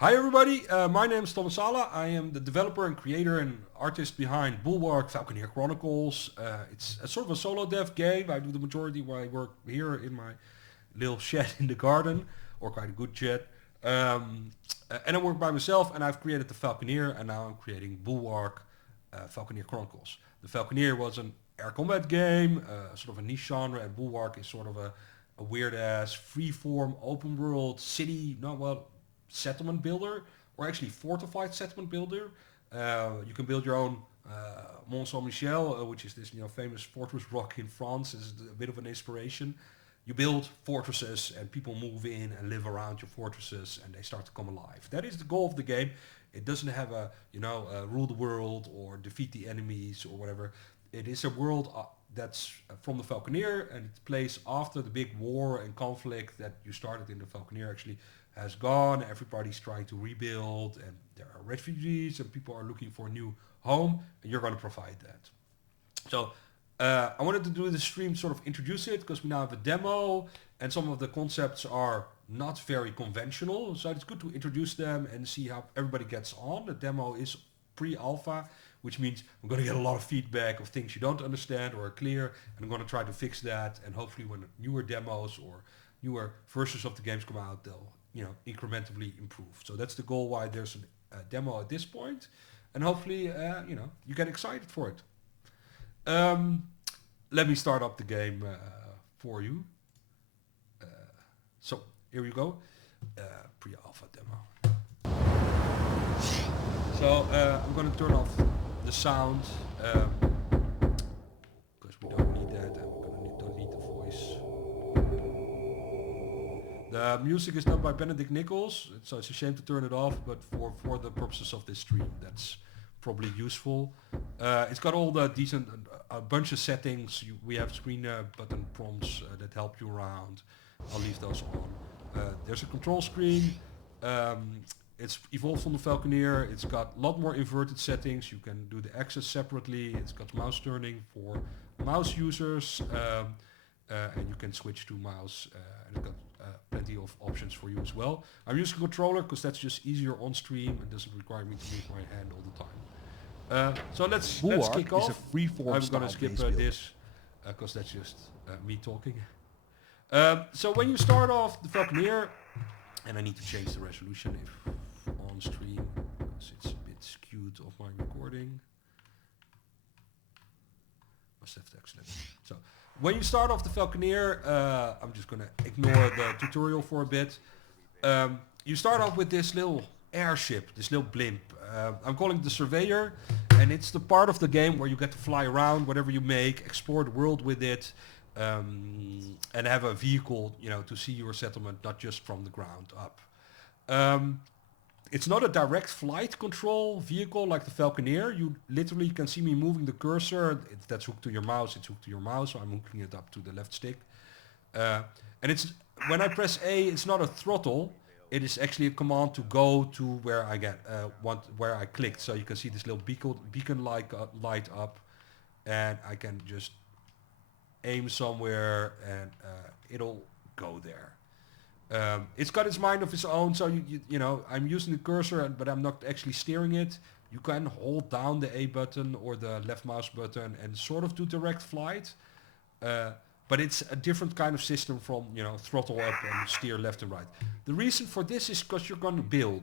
Hi everybody, my name is Thomas Sala. I am the developer and creator and artist behind Bulwark, Falconeer Chronicles. It's a sort of a solo dev game. I do the majority while I work here in my little shed in the garden, or quite a good shed. And I work by myself, and I've created the Falconeer, and now I'm creating Bulwark, Falconeer Chronicles. The Falconeer was an air combat game, sort of a niche genre, and Bulwark is sort of a weird ass, free-form, open world city, no, well, settlement builder, or actually fortified settlement builder. You can build your own Mont Saint Michel, which is this famous fortress rock in France. Is a bit of an inspiration. You build fortresses and people move in and live around your fortresses and they start to come alive. That is the goal of the game. It doesn't have a rule the world or defeat the enemies or whatever. It is a world that's from the Falconeer, and it plays after the big war and conflict that you started in the Falconeer actually has gone. Everybody's trying to rebuild, and there are refugees, and people are looking for a new home, and you're going to provide that. So I wanted to do the stream, sort of introduce it, because we now have a demo, and some of the concepts are not very conventional. So it's good to introduce them and see how everybody gets on. The demo is pre-alpha, which means I'm going to get a lot of feedback of things you don't understand or are clear, and I'm going to try to fix that. And hopefully, when newer demos or newer versions of the games come out, they'll incrementally improve. So that's the goal why there's a demo at this point, and hopefully you get excited for it. Let me start up the game for you. So here we go, pre-alpha demo. So I'm going to turn off the sound because we don't need that, and don't need the voice. The music is done by Benedict Nichols, so it's a shame to turn it off, but for the purposes of this stream, that's probably useful. It's got all the decent, a bunch of settings. We have screen button prompts that help you around. I'll leave those on. There's a control screen. It's evolved from the Falconeer. It's got a lot more inverted settings. You can do the axis separately. It's got mouse turning for mouse users, and you can switch to mouse. And it's got plenty of options for you as well. I'm using a controller because that's just easier on stream and doesn't require me to move my hand all the time. So let's kick off. Is a free-form I'm going to skip this because that's just me talking. So when you start off the Falconeer, and I need to change the resolution if on stream because it's a bit skewed of my recording. Must have to accident. So when you start off the Falconeer, I'm just going to ignore the tutorial for a bit. You start off with this little airship, this little blimp. I'm calling it the Surveyor, and it's the part of the game where you get to fly around whatever you make, explore the world with it, and have a vehicle, to see your settlement, not just from the ground up. It's not a direct flight control vehicle like the Falconeer. You literally can see me moving the cursor. That's hooked to your mouse. It's hooked to your mouse, so I'm hooking it up to the left stick. And it's when I press A, it's not a throttle. It is actually a command to go to where I where I clicked. So you can see this little beacon light up, and I can just aim somewhere, and it'll go there. It's got its mind of its own, so I'm using the cursor, but I'm not actually steering it. You can hold down the A button or the left mouse button and sort of do direct flight, but it's a different kind of system from throttle up and steer left and right. The reason for this is because you're going to build.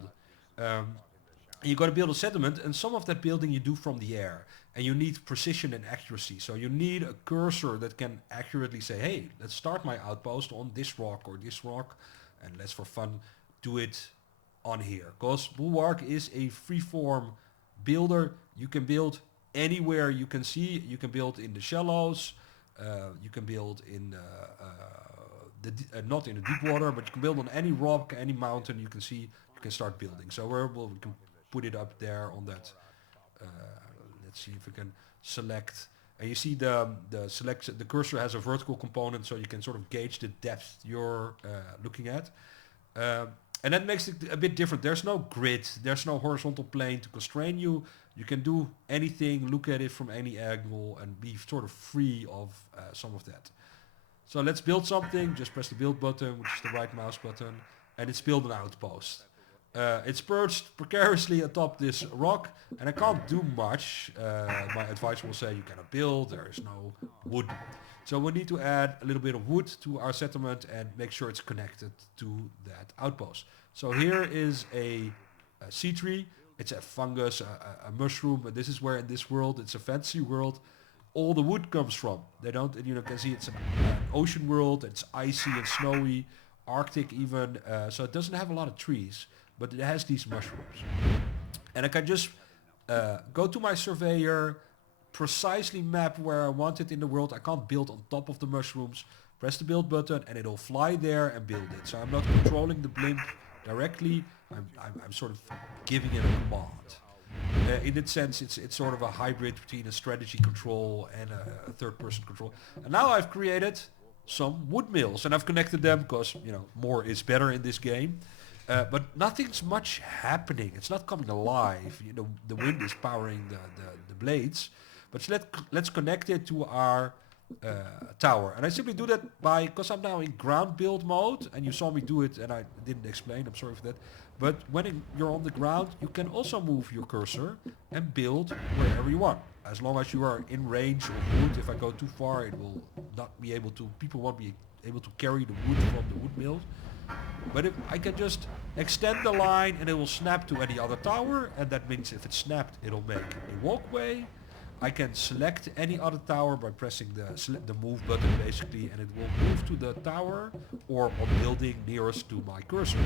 You got to build a settlement, and some of that building you do from the air, and you need precision and accuracy. So you need a cursor that can accurately say, hey, let's start my outpost on this rock or this rock, and let's for fun do it on here. Because Bulwark is a freeform builder. You can build anywhere you can see. You can build in the shallows. You can build in not in the deep water, but you can build on any rock, any mountain you can see. You can start building. So we can put it up there on that. Let's see if we can select. And you see the cursor has a vertical component, so you can sort of gauge the depth you're looking at. And that makes it a bit different. There's no grid, there's no horizontal plane to constrain you. You can do anything, look at it from any angle, and be sort of free of some of that. So let's build something. Just press the build button, which is the right mouse button, and it's build an outpost. It's perched precariously atop this rock, and I can't do much. My advisor will say you cannot build, there is no wood. So we need to add a little bit of wood to our settlement and make sure it's connected to that outpost. So here is a sea tree. It's a fungus, a mushroom, and this is where in this world, it's a fantasy world, all the wood comes from. They don't, you can see it's an ocean world, it's icy and snowy, Arctic even, so it doesn't have a lot of trees, but it has these mushrooms. And I can just go to my surveyor, precisely map where I want it in the world. I can't build on top of the mushrooms. Press the build button and it'll fly there and build it. So I'm not controlling the blimp directly. I'm sort of giving it a command. In that sense, it's sort of a hybrid between a strategy control and a third-person control. And now I've created some wood mills, and I've connected them because more is better in this game. But nothing's much happening. It's not coming alive. The wind is powering the blades. But let's connect it to our tower. And I simply do that because I'm now in ground build mode, and you saw me do it and I didn't explain, I'm sorry for that. But when you're on the ground, you can also move your cursor and build wherever you want. As long as you are in range of wood. If I go too far, it will not be able to, people won't be able to carry the wood from the wood mill. But if I can just extend the line and it will snap to any other tower, and that means if it's snapped, it'll make a walkway. I can select any other tower by pressing the move button basically, and it will move to the tower or on building nearest to my cursor.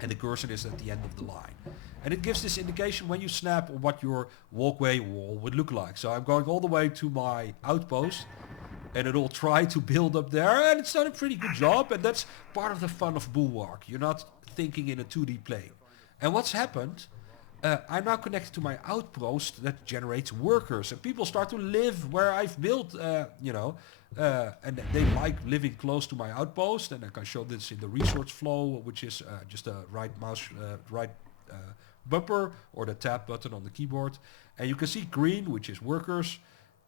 And the cursor is at the end of the line. And it gives this indication when you snap on what your walkway wall would look like. So I'm going all the way to my outpost, and it'll try to build up there, and it's done a pretty good job, and that's part of the fun of Bulwark. You're not thinking in a 2D plane. And what's happened, I'm now connected to my outpost that generates workers, and people start to live where I've built, and they like living close to my outpost, and I can show this in the resource flow, which is just a right bumper or the tab button on the keyboard. And you can see green, which is workers,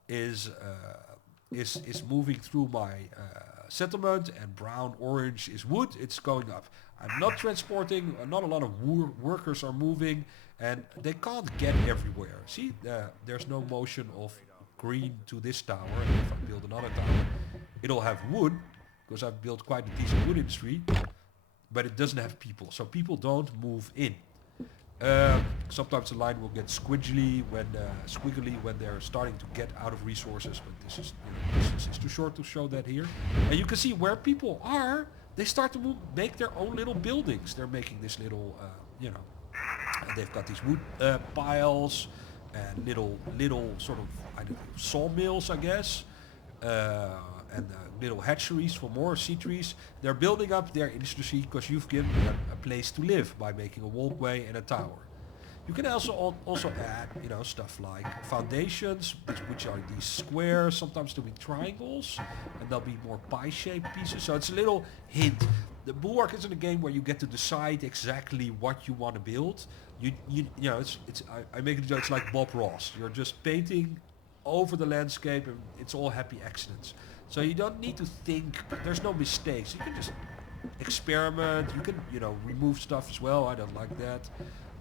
is moving through my settlement, and brown, orange is wood. It's going up. I'm not transporting, not a lot of workers are moving, and they can't get everywhere. See, there's no motion of green to this tower, and if I build another tower, it'll have wood, because I've built quite a decent wood industry, but it doesn't have people, so people don't move in. Sometimes the line will get squiggly when they're starting to get out of resources, but this is too short to show that here. And you can see where people are, they start to make their own little buildings. They're making this little, they've got these wood piles and little sort of, I don't know, sawmills, I guess, and little hatcheries for more seed trees. They're building up their industry because you've given them a place to live by making a walkway and a tower. You can also add, stuff like foundations, which are these squares. Sometimes there'll be triangles, and there'll be more pie-shaped pieces. So it's a little hint. The Bulwark isn't a game where you get to decide exactly what you want to build. I make it joke, it's like Bob Ross. You're just painting over the landscape, and it's all happy accidents. So you don't need to think. There's no mistakes. You can just experiment. You can, remove stuff as well. I don't like that.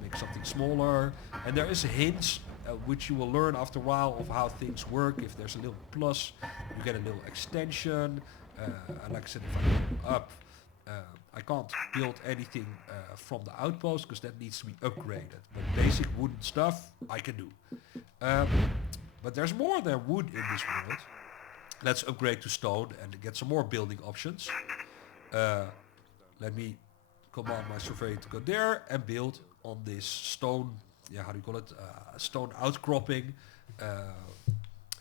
Make something smaller. And there is hints, which you will learn after a while, of how things work. If there's a little plus, you get a little extension. And like I said, if I go up, I can't build anything from the outpost because that needs to be upgraded. But basic wooden stuff, I can do. But there's more than wood in this world. Let's upgrade to stone and get some more building options. Let me command my surveyor to go there and build on this stone, how do you call it? Stone outcropping.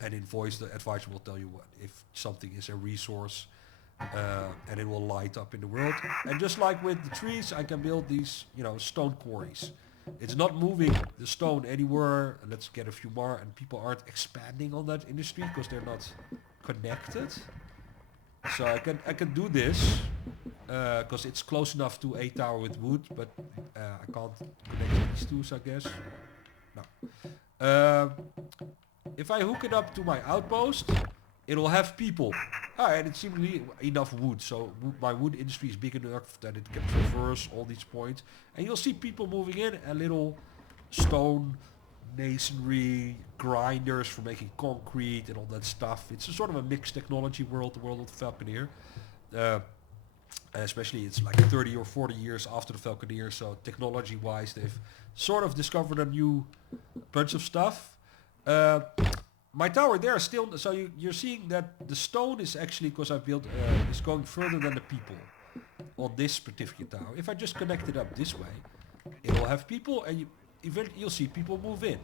And in voice, the advisor will tell you if something is a resource, and it will light up in the world. And just like with the trees, I can build these, stone quarries. It's not moving the stone anywhere. Let's get a few more, and people aren't expanding on that industry because they're not connected. So I can do this because it's close enough to a tower with wood, but I can't connect these two, I guess. No. If I hook it up to my outpost, it'll have people. And it's simply enough wood. So my wood industry is big enough that it can traverse all these points. And you'll see people moving in and little stone masonry grinders for making concrete and all that stuff. It's a sort of a mixed technology world, the world of the Falconeer. And especially it's like 30 or 40 years after the Falconeer, so technology-wise they've sort of discovered a new bunch of stuff. My tower there is still, so you're seeing that the stone is actually, because I built, is going further than the people on this particular tower. If I just connect it up this way, it'll have people, and eventually you'll see people move in.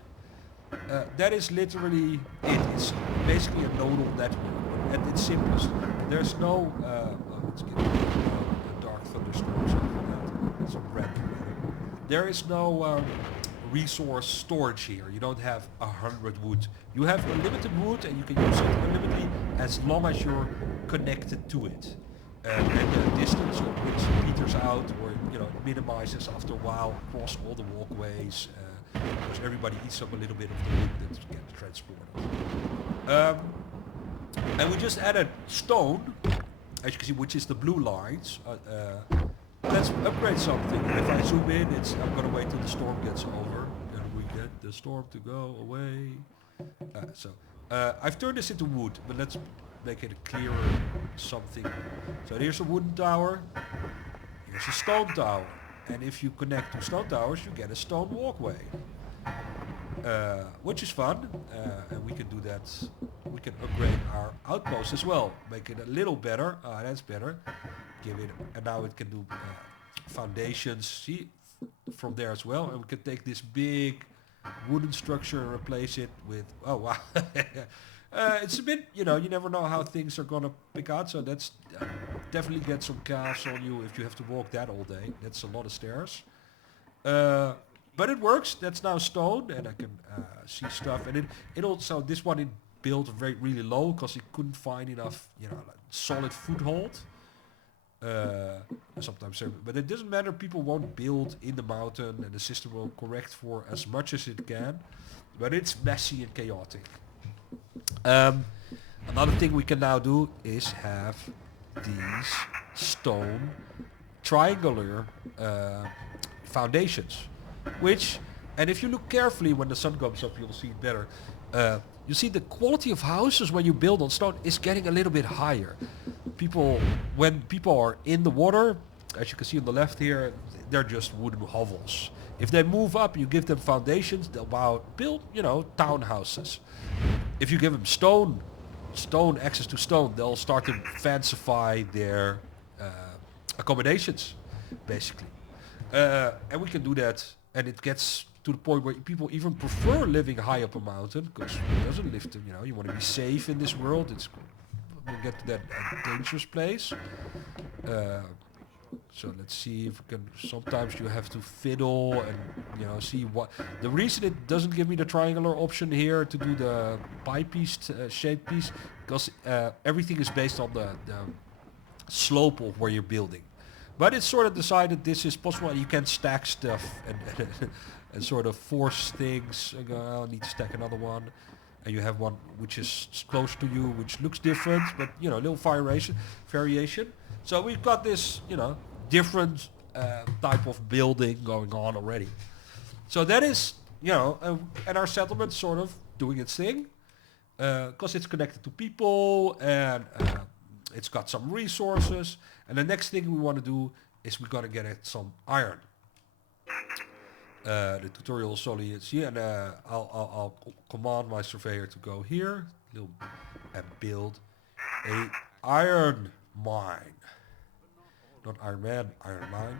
That is literally it. It's basically a nodal network at its simplest. There's no, let's get a dark thunderstorm, something like that. Some red weather. There is no resource storage here. You don't have 100 wood. You have unlimited wood and you can use it unlimitedly as long as you're connected to it. And the distance which peters out or minimizes after a while across all the walkways. Because everybody eats up a little bit of the wood that gets transported. And we just added stone, as you can see, which is the blue lines. Let's upgrade something. If I zoom in, I'm gonna wait till the storm gets over, and we get the storm to go away. I've turned this into wood, but let's make it a clearer something. So here's a wooden tower. Here's a stone tower. And if you connect two stone towers, you get a stone walkway. Which is fun. And we can do that. We can upgrade our outpost as well. Make it a little better. That's better. Give it, and now it can do foundations. See, from there as well. And we can take this big wooden structure and replace it with, oh wow. It's a bit, you never know how things are gonna pick out, so that's definitely get some chaos on you if you have to walk that all day. That's a lot of stairs. But it works. That's now stone, and I can see stuff. And it also, this one it built really low because it couldn't find enough, like solid foothold. Sometimes, but it doesn't matter. People won't build in the mountain, and the system will correct for as much as it can. But it's messy and chaotic. Another thing we can now do is have these stone triangular foundations, and if you look carefully when the sun comes up, you'll see it better. You see the quality of houses when you build on stone is getting a little bit higher. When people are in the water, as you can see on the left here, they're just wooden hovels. If they move up, you give them foundations, they'll build, townhouses. If you give them stone access to stone, they'll start to fancify their accommodations, basically. And we can do that, and it gets to the point where people even prefer living high up a mountain, because it doesn't live to, you want to be safe in this world. We'll get to that dangerous place. So let's see if we can. Sometimes you have to fiddle and see what. The reason it doesn't give me the triangular option here to do the pie-piece shape piece, because everything is based on the slope of where you're building. But it's sort of decided this is possible, and you can stack stuff and sort of force things. And go, I need to stack another one. And you have one which is close to you, which looks different, but a little variation. So we've got this, different type of building going on already. So that is, and our settlement's sort of doing its thing, because it's connected to people and it's got some resources. And the next thing we want to do is we got to get some iron. The tutorial is solely here, and I'll command my surveyor to go here and build a iron mine. Not Iron Man, iron mine.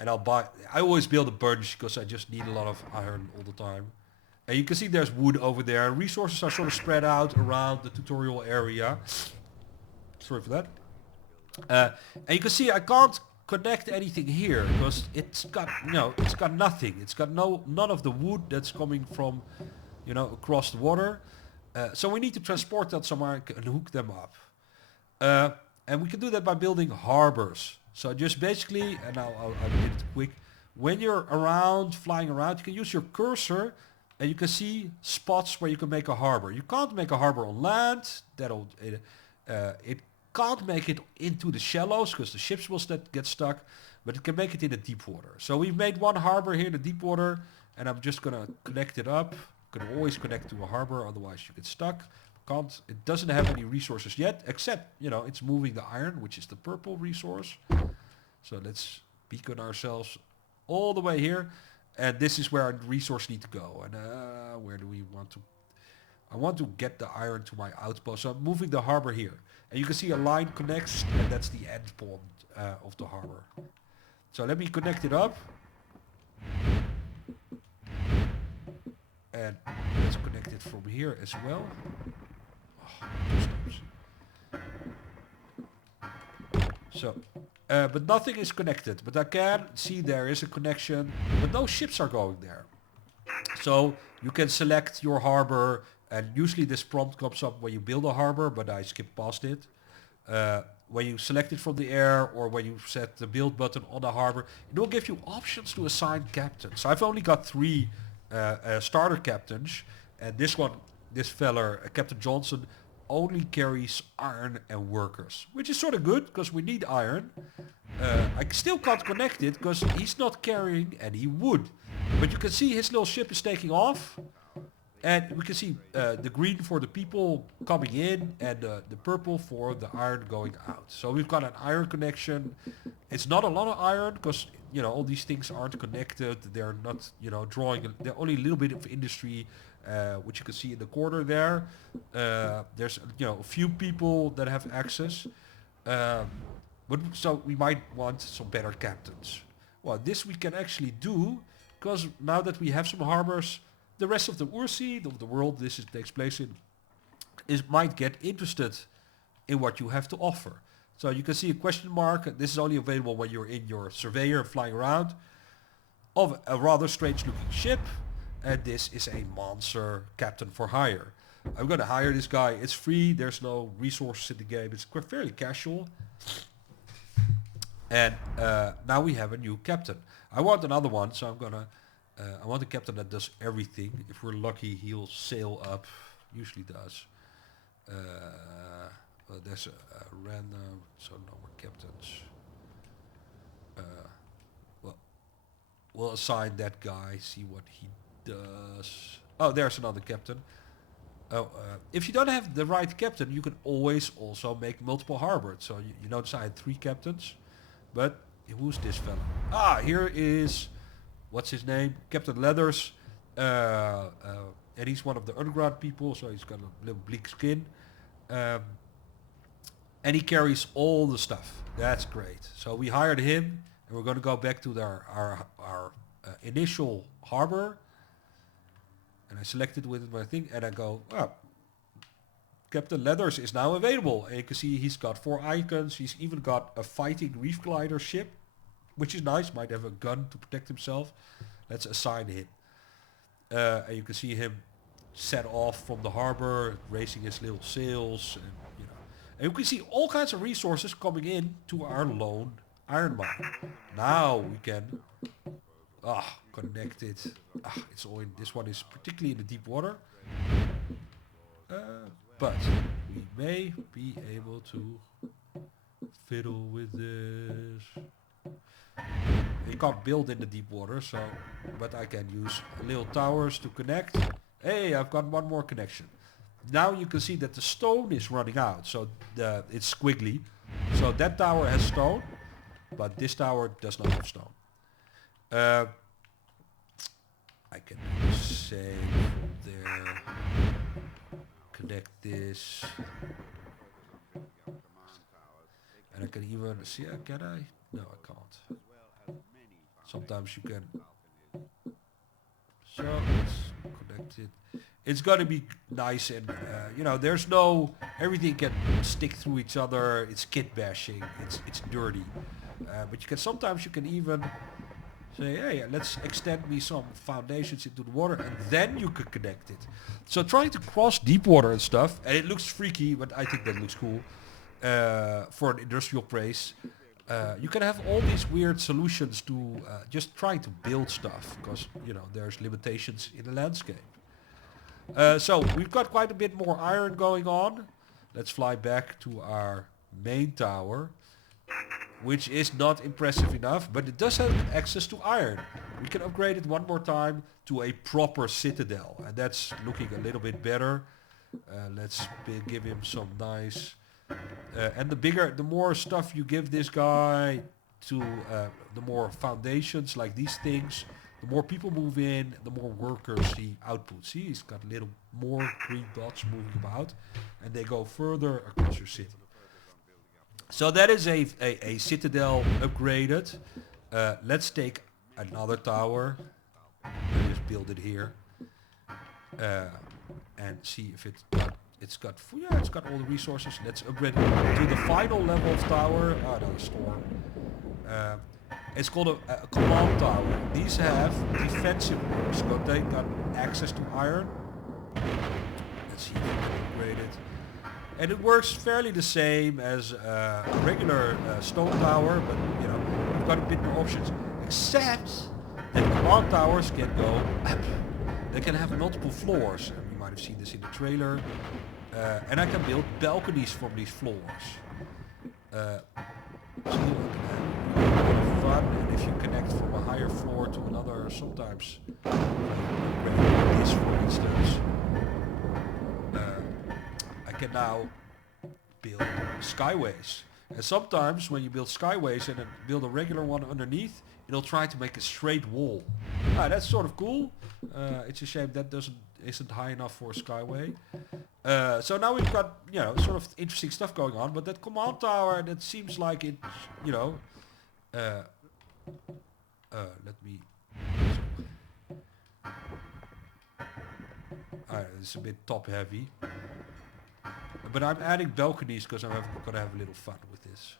And I always build a bunch because I just need a lot of iron all the time. And you can see there's wood over there. Resources are sort of spread out around the tutorial area. Sorry for that. And you can see I can't connect anything here because it's got nothing. It's got none of the wood that's coming from across the water. So we need to transport that somewhere and hook them up. And we can do that by building harbors. So just basically, and I'll get it quick. When you're flying around, you can use your cursor And you can see spots where you can make a harbor. You can't make a harbor on land. It can't make it into the shallows because the ships will get stuck. But it can make it in the deep water. So we've made one harbor here in the deep water. And I'm just going to connect it up. You can always connect to a harbor, otherwise you get stuck. Can't. It doesn't have any resources yet, except, it's moving the iron, which is the purple resource. So let's beacon ourselves all the way here. And this is where our resource need to go. And where do we want to? I want to get the iron to my outpost. So I'm moving the harbor here. And you can see a line connects, and that's the end point of the harbor. So let me connect it up. And let's connect it from here as well. So, but nothing is connected. But I can see there is a connection, but no ships are going there. So you can select your harbor, and usually this prompt comes up when you build a harbor, but I skipped past it. When you select it from the air, or when you set the build button on the harbor, it will give you options to assign captains. So I've only got 3 starter captains, and this feller, Captain Johnson, only carries iron and workers, which is sort of good because we need iron. I still can't connect it because he's not carrying any wood, but you can see his little ship is taking off, and we can see the green for the people coming in and the purple for the iron going out. So we've got an iron connection. It's not a lot of iron because all these things aren't connected. They're not drawing. They're only a little bit of industry, which you can see in the corner there. There's a few people that have access, but so we might want some better captains. Well, this we can actually do because now that we have some harbors, the rest of the Ursi, of the world this takes place in, might get interested in what you have to offer. So you can see a question mark. This is only available when you're in your surveyor flying around, of a rather strange looking ship. And this is a monster captain for hire. I'm going to hire this guy. It's free. There's no resources in the game. It's fairly casual. And now we have a new captain. I want another one, so I'm going to... I want a captain that does everything. If we're lucky, he'll sail up. Usually does. Well, there's a random, so no more captains. Well, we'll assign that guy, see what he does. Oh, there's another captain. If you don't have the right captain, you can always also make multiple harbors. So you notice I had 3 captains. But who's this fella? Ah, here is... What's his name? Captain Leathers. And he's one of the underground people, so he's got a little bleak skin. And he carries all the stuff. That's great. So we hired him, and we're going to go back to our initial harbor. And I selected with my thing, and I go, well, Captain Leathers is now available. And you can see he's got 4 icons. He's even got a fighting reef glider ship, which is nice. Might have a gun to protect himself. Let's assign him. And you can see him set off from the harbor, raising his little sails, and you can see all kinds of resources coming in to our lone iron mine. Now we can connect it. It's all in. This one is particularly in the deep water, but we may be able to fiddle with this. You can't build in the deep water, so but I can use little towers to connect. Hey, I've got one more connection. Now you can see that the stone is running out, so it's squiggly. So that tower has stone, but this tower does not have stone. I can say from there, connect this, and I can even see. Can I? No, I can't. Sometimes you can. So let's connect it. It's gonna be nice, and there's no, everything can stick through each other. It's kit bashing. It's dirty, but sometimes you can even say, hey, let's extend me some foundations into the water, and then you could connect it. So trying to cross deep water and stuff, and it looks freaky, but I think that looks cool for an industrial place. you can have all these weird solutions to just trying to build stuff, because you know there's limitations in the landscape. So we've got quite a bit more iron going on. Let's fly back to our main tower, which is not impressive enough, but it does have access to iron. We can upgrade it one more time to a proper citadel, and that's looking a little bit better. Let's give him some nice... and the more stuff you give this guy to the more foundations like these things, the more people move in, the more workers he outputs. See, he's got a little more green dots moving about, and they go further across your city. So that is a citadel upgraded. Let's take another tower. Just build it here. And see if it's got all the resources. Let's upgrade it to the final level of tower. Oh, another storm. It's called a command tower. These have defensive works, but they got access to iron. Let's see if we can upgrade it. And it works fairly the same as a regular stone tower, but you know, we've got a bit more options. Except that command towers can go up. They can have multiple floors. And you might have seen this in the trailer. And I can build balconies from these floors. So you can have fun, and if you connect from a higher floor to another, sometimes this, for instance. I can now build skyways, and sometimes when you build skyways and then build a regular one underneath, it'll try to make a straight wall. That's sort of cool. It's a shame that isn't high enough for a skyway. So now we've got, you know, sort of interesting stuff going on, but that command tower, that seems like it, you know, let me... it's a bit top heavy. But I'm adding balconies because I'm gonna have a little fun with this.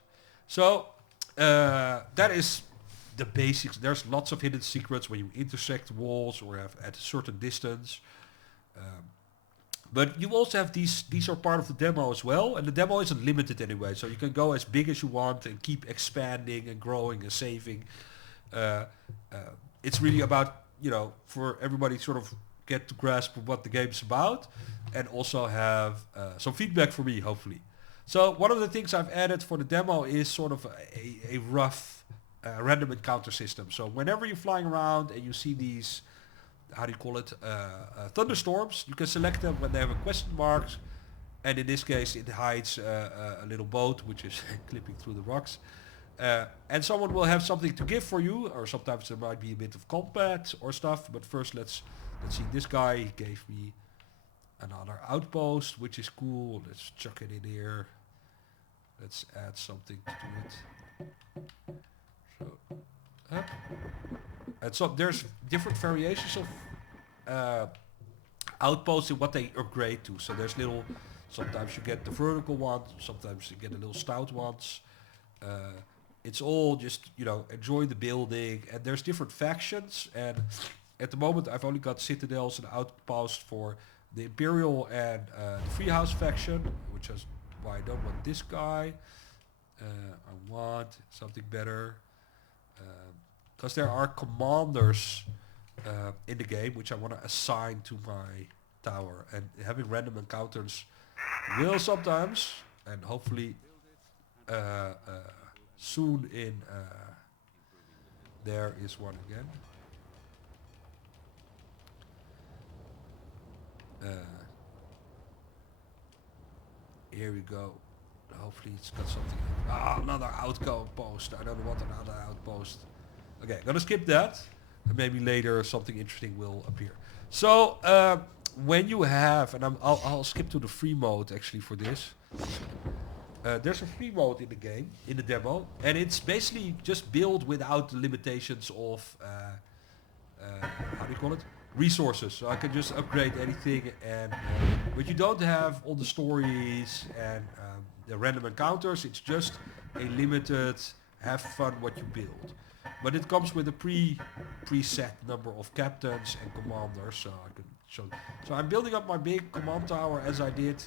So that is the basics. There's lots of hidden secrets when you intersect walls or have at a certain distance. But you also have these are part of the demo as well, and the demo isn't limited anyway, so you can go as big as you want and keep expanding and growing and saving. It's really about, you know, for everybody sort of get to grasp of what the game's about, and also have some feedback for me, hopefully. So one of the things I've added for the demo is sort of a rough random encounter system. So whenever you're flying around and you see these, how do you call it, thunderstorms, you can select them when they have a question mark, and in this case it hides a little boat which is clipping through the rocks. And someone will have something to give for you, or sometimes there might be a bit of combat or stuff, but first let's see, this guy gave me another outpost, which is cool. Let's chuck it in here. Let's add something to it. So, up. And so there's different variations of outposts and what they upgrade to. So there's little, sometimes you get the vertical ones, sometimes you get the little stout ones. It's all just, you know, enjoy the building, and there's different factions, and at the moment I've only got citadels and outposts for the Imperial and the Freehouse faction, which is why I don't want this guy. I want something better. Because there are commanders in the game which I want to assign to my tower, and having random encounters will sometimes, and hopefully soon in there is one again. Here we go. Hopefully it's got something. Another outpost. I don't want another outpost. Okay, gonna skip that. And maybe later something interesting will appear. So when you have, and I'll skip to the free mode actually for this. There's a free mode in the game, in the demo, and it's basically just build without the limitations of how do you call it? Resources. So I can just upgrade anything, and but you don't have all the stories and the random encounters. It's just a limited have fun what you build. But it comes with a preset number of captains and commanders, so I can show. So I'm building up my big command tower as I did,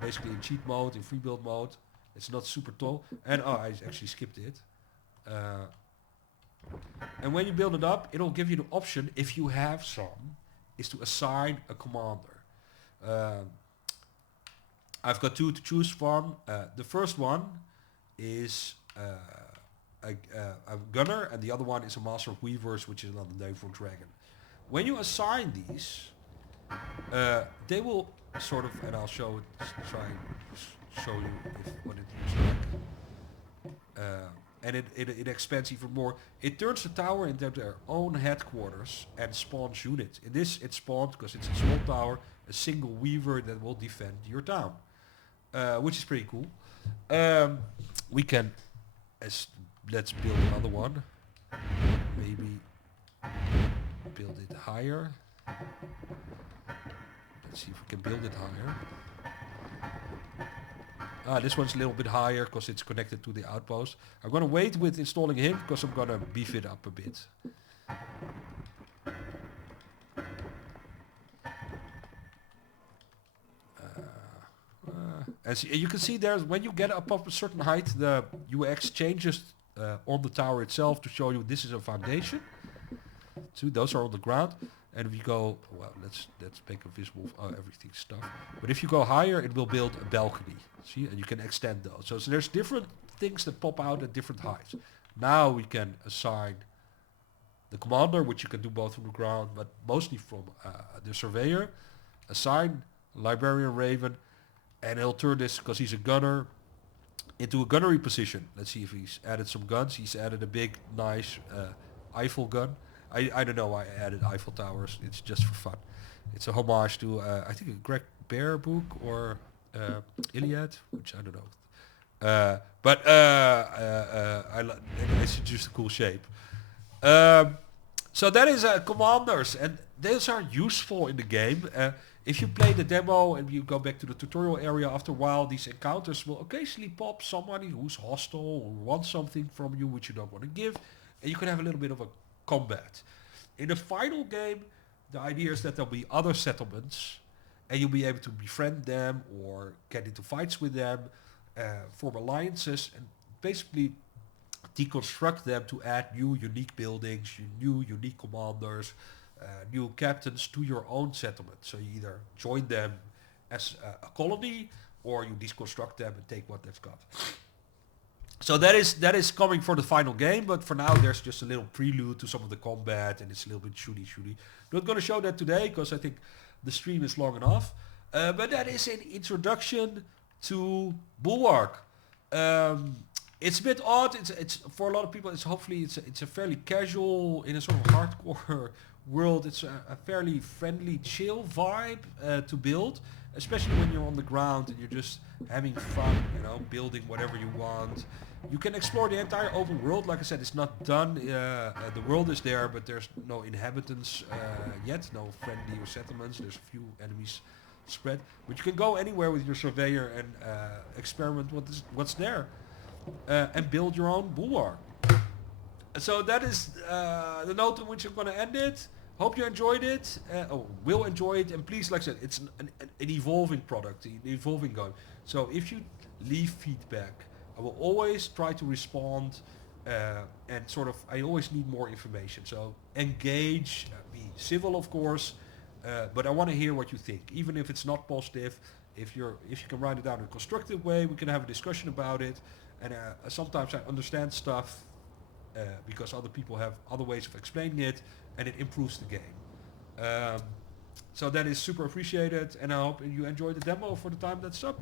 basically in cheat mode, in free build mode. It's not super tall. And I actually skipped it. And when you build it up, it'll give you the option, if you have some, is to assign a commander. I've got 2 to choose from. The first one is a gunner, and the other one is a master of weavers, which is another name for dragon. When you assign these, they will sort of, and I'll show it, try and show you what it looks like. And it expands even more. It turns the tower into their own headquarters and spawns units. In this, it spawned, because it's a small tower, a single weaver that will defend your town, which is pretty cool. We can, let's build another one. Maybe build it higher. Let's see if we can build it higher. This one's a little bit higher because it's connected to the outpost. I'm going to wait with installing him because I'm going to beef it up a bit. As you can see there, when you get up a certain height, the UX changes on the tower itself to show you this is a foundation. So those are on the ground. And if you go, well, let's make a visible everything stuff. But if you go higher, it will build a balcony. See, and you can extend those. So there's different things that pop out at different heights. Now we can assign the commander, which you can do both from the ground, but mostly from the surveyor. Assign librarian raven, and he'll turn this, because he's a gunner, into a gunnery position. Let's see if he's added some guns. He's added a big, nice Eiffel gun. I don't know why I added Eiffel Towers. It's just for fun. It's a homage to, I think, a Greg Bear book or Iliad, which I don't know. It's just a cool shape. So that is commanders, and those are useful in the game. If you play the demo and you go back to the tutorial area after a while, these encounters will occasionally pop somebody who's hostile or wants something from you which you don't want to give, and you can have a little bit of a combat. In the final game, the idea is that there'll be other settlements and you'll be able to befriend them or get into fights with them, form alliances, and basically deconstruct them to add new unique buildings, new unique commanders, new captains to your own settlement. So you either join them as a colony or you deconstruct them and take what they've got. So that is coming for the final game, but for now there's just a little prelude to some of the combat, and it's a little bit shooty. Not going to show that today because I think the stream is long enough. But that is an introduction to Bulwark. It's a bit odd. It's for a lot of people. It's a fairly casual, in a sort of hardcore world. It's a fairly friendly, chill vibe to build, especially when you're on the ground and you're just having fun, building whatever you want. You can explore the entire open world. Like I said, it's not done. The world is there, but there's no inhabitants yet, no friendly or settlements. There's a few enemies spread. But you can go anywhere with your surveyor and experiment what's there and build your own bulwark. So that is the note on which I'm going to end it. Hope you enjoyed it, will enjoy it, and please, like I said, it's an evolving product, an evolving game. So if you leave feedback, I will always try to respond, and I always need more information. So engage, be civil, of course, but I want to hear what you think, even if it's not positive. If you can write it down in a constructive way, we can have a discussion about it. And sometimes I understand stuff because other people have other ways of explaining it, and it improves the game. So that is super appreciated, and I hope you enjoyed the demo for the time that's up.